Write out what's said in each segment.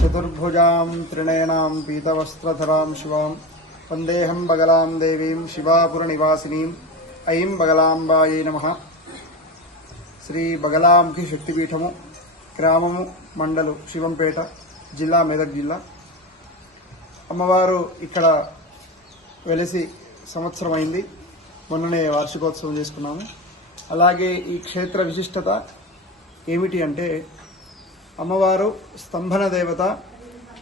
चतुर्भुजां त्रिनयनां पीतवस्त्रधरां शिवां वंदेहं बगलां देवीं शिवापुरनिवासिनीं ऐं बगलांबायै नमः। శ్రీ బగలాముఖి శక్తిపీఠము, గ్రామము మండలు శివంపేట, జిల్లా మెదక్ జిల్లా. అమ్మవారు ఇక్కడ వెలిసి సంవత్సరం అయింది. మొన్ననే వార్షికోత్సవం చేసుకున్నాము. అలాగే ఈ క్షేత్ర విశిష్టత ఏమిటి అంటే, అమ్మవారు స్తంభన దేవత,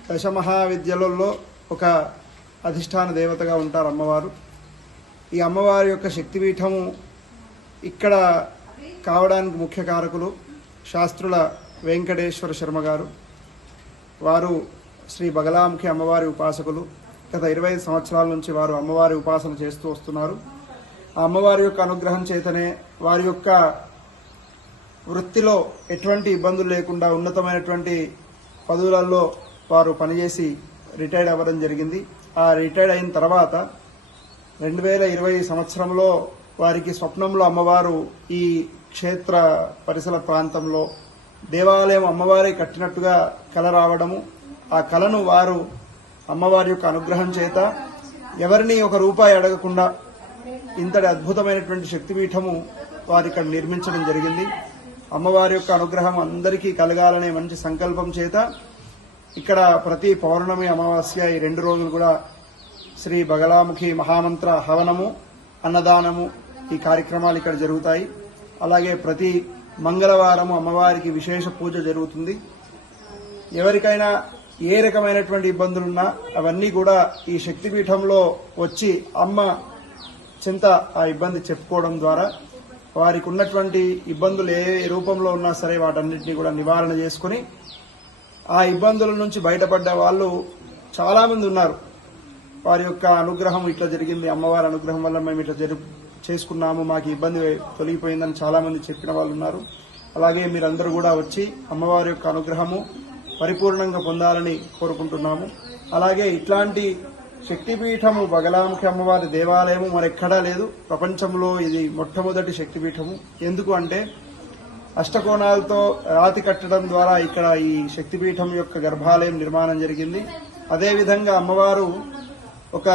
దశమహావిద్యలలో ఒక అధిష్టాన దేవతగా ఉంటారు అమ్మవారు. ఈ అమ్మవారి యొక్క శక్తిపీఠము ఇక్కడ కావడానికి ముఖ్య కారకులు శాస్త్రుల వెంకటేశ్వర శర్మ గారు. వారు శ్రీ బగలాముఖి అమ్మవారి ఉపాసకులు. గత 25 సంవత్సరాల నుంచి వారు అమ్మవారి ఉపాసన చేస్తూ వస్తున్నారు. ఆ అమ్మవారి యొక్క అనుగ్రహం చేతనే వారి యొక్క వృత్తిలో ఎటువంటి ఇబ్బందులు లేకుండా ఉన్నతమైనటువంటి పదవులలో వారు పనిచేసి రిటైర్డ్ అవ్వడం జరిగింది. ఆ రిటైర్డ్ అయిన తర్వాత 2020 సంవత్సరంలో వారికి స్వప్నంలో అమ్మవారు ఈ క్షేత్ర పరిసర ప్రాంతంలో దేవాలయం అమ్మవారి కట్టినట్టుగా కల రావడము, ఆ కలను వారు అమ్మవారి యొక్క అనుగ్రహం చేత ఎవరిని ఒక రూపాయి అడగకుండా ఇంతటి అద్భుతమైనటువంటి శక్తిపీఠము వారు ఇక్కడ నిర్మించడం జరిగింది. అమ్మవారి యొక్క అనుగ్రహం అందరికీ కలగాలనే మంచి సంకల్పం చేత ఇక్కడ ప్రతి పౌర్ణమి, అమావాస్య ఈ 2 రోజులు కూడా శ్రీ బగలాముఖి మహామంత్ర హవనము, అన్నదానము ఈ కార్యక్రమాలు ఇక్కడ జరుగుతాయి. అలాగే ప్రతి మంగళవారము అమ్మవారికి విశేష పూజ జరుగుతుంది. ఎవరికైనా ఏ రకమైనటువంటి ఇబ్బందులున్నా అవన్నీ కూడా ఈ శక్తిపీఠంలో వచ్చి అమ్మ చింత ఆ ఇబ్బంది చెప్పుకోవడం ద్వారా వారికి ఉన్నటువంటి ఇబ్బందులు ఏ రూపంలో ఉన్నా సరే వాటన్నిటినీ కూడా నివారణ చేసుకుని ఆ ఇబ్బందుల నుంచి బయటపడ్డ వాళ్ళు చాలా మంది ఉన్నారు. వారి యొక్క అనుగ్రహం ఇట్లా జరిగింది, అమ్మవారి అనుగ్రహం వల్ల మేము ఇట్లా చేసుకున్నాము, మాకు ఇబ్బంది తొలగిపోయిందని చాలా మంది చెప్పిన వాళ్ళు ఉన్నారు. అలాగే మీరందరూ కూడా వచ్చి అమ్మవారి యొక్క అనుగ్రహము పరిపూర్ణంగా పొందాలని కోరుకుంటున్నాము. అలాగే ఇట్లాంటి శక్తిపీఠము బగలాముఖి అమ్మవారి దేవాలయము మరెక్కడా లేదు. ప్రపంచంలో ఇది మొట్టమొదటి శక్తిపీఠము. ఎందుకు అంటే అష్టకోణాలతో రాతి కట్టడం ద్వారా ఇక్కడ ఈ శక్తిపీఠం యొక్క గర్భాలయం నిర్మాణం జరిగింది. అదేవిధంగా అమ్మవారు ఒక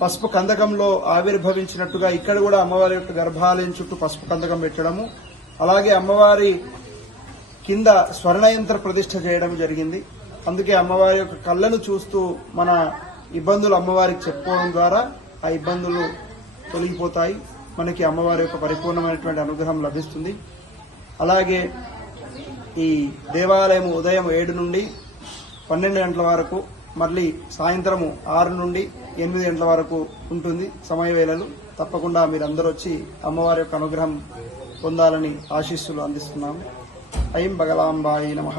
పసుపు కందకంలో ఆవిర్భవించినట్టుగా ఇక్కడ కూడా అమ్మవారి యొక్క గర్భాలయం చుట్టూ పసుపు కందకం పెట్టడము, అలాగే అమ్మవారి కింద స్వర్ణయంత్ర ప్రతిష్ఠ చేయడం జరిగింది. అందుకే అమ్మవారి యొక్క కళ్ళను చూస్తూ మన ఇబ్బందులు అమ్మవారికి చెప్పుకోవడం ద్వారా ఆ ఇబ్బందులు తొలగిపోతాయి, మనకి అమ్మవారి యొక్క పరిపూర్ణమైనటువంటి అనుగ్రహం లభిస్తుంది. అలాగే ఈ దేవాలయం ఉదయం 7 నుండి 12 గంటల వరకు, మళ్ళీ సాయంత్రము 6 నుండి 8 గంటల వరకు ఉంటుంది సమయ వేళలు. తప్పకుండా మీరందరూ వచ్చి అమ్మవారి యొక్క అనుగ్రహం పొందాలని ఆశీస్సులు అందిస్తున్నాము. ఐం బగలాంబాయి నమః.